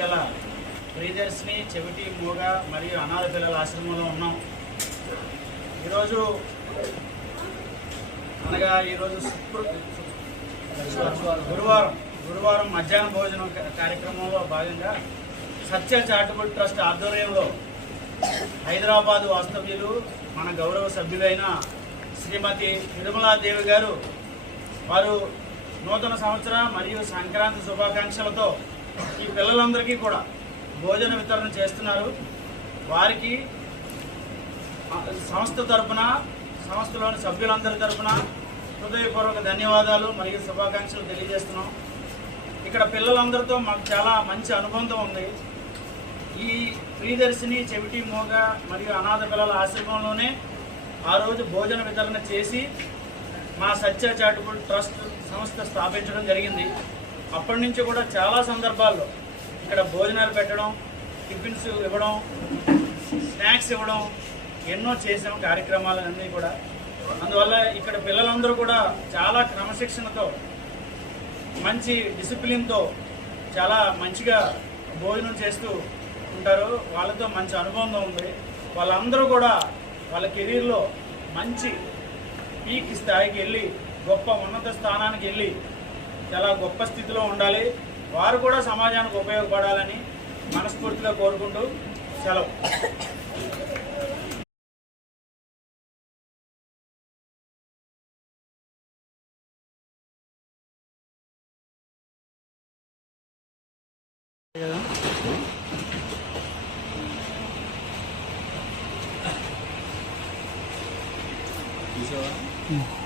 గల ప్రియదర్శిని చెవిటి మూగ మరియు అనాథ పిల్లల ఆశ్రమంలో ఉన్నాం. ఈరోజు అనగా ఈరోజు గురువారం గురువారం మధ్యాహ్న భోజనం కార్యక్రమంలో భాగంగా సత్య చారిటబుల్ ట్రస్ట్ ఆధ్వర్యంలో హైదరాబాదు వాస్తవ్యులు మన గౌరవ సభ్యులైన శ్రీమతి తిరుమలాదేవి గారు వారు నూతన సంవత్సర మరియు సంక్రాంతి శుభాకాంక్షలతో ఈ పిల్లలందరికీ కూడా భోజన వితరణ చేస్తున్నారు. వారికి సంస్థ తరపున సంస్థలోని సభ్యులందరి తరపున హృదయపూర్వక ధన్యవాదాలు మరియు శుభాకాంక్షలు తెలియజేస్తున్నాం. ఇక్కడ పిల్లలందరితో మాకు చాలా మంచి అనుబంధం ఉంది. ఈ ప్రియదర్శిని చెవిటి మోగ మరియు అనాథ పిల్లల ఆశ్రమంలోనే ఆ రోజు భోజన వితరణ చేసి మా సత్య చారిటబుల్ ట్రస్ట్ సంస్థ స్థాపించడం జరిగింది. అప్పటి నుంచి కూడా చాలా సందర్భాల్లో ఇక్కడ భోజనాలు పెట్టడం టిఫిన్స్ ఇవ్వడం స్నాక్స్ ఇవ్వడం ఎన్నో చేసాం కార్యక్రమాలన్నీ కూడా. అందువల్ల ఇక్కడ పిల్లలందరూ కూడా చాలా క్రమశిక్షణతో మంచి డిసిప్లిన్తో చాలా మంచిగా భోజనం చేస్తూ ఉంటారు. వాళ్ళతో మంచి అనుబంధం ఉంది. వాళ్ళందరూ కూడా వాళ్ళ కెరీర్లో మంచి పీక్ స్థాయికి వెళ్ళి గొప్ప ఉన్నత స్థానానికి వెళ్ళి చాలా గొప్ప స్థితిలో ఉండాలి. వారు కూడా సమాజానికి ఉపయోగపడాలని మనస్ఫూర్తిగా కోరుకుంటూ సెలవు. చూసావా?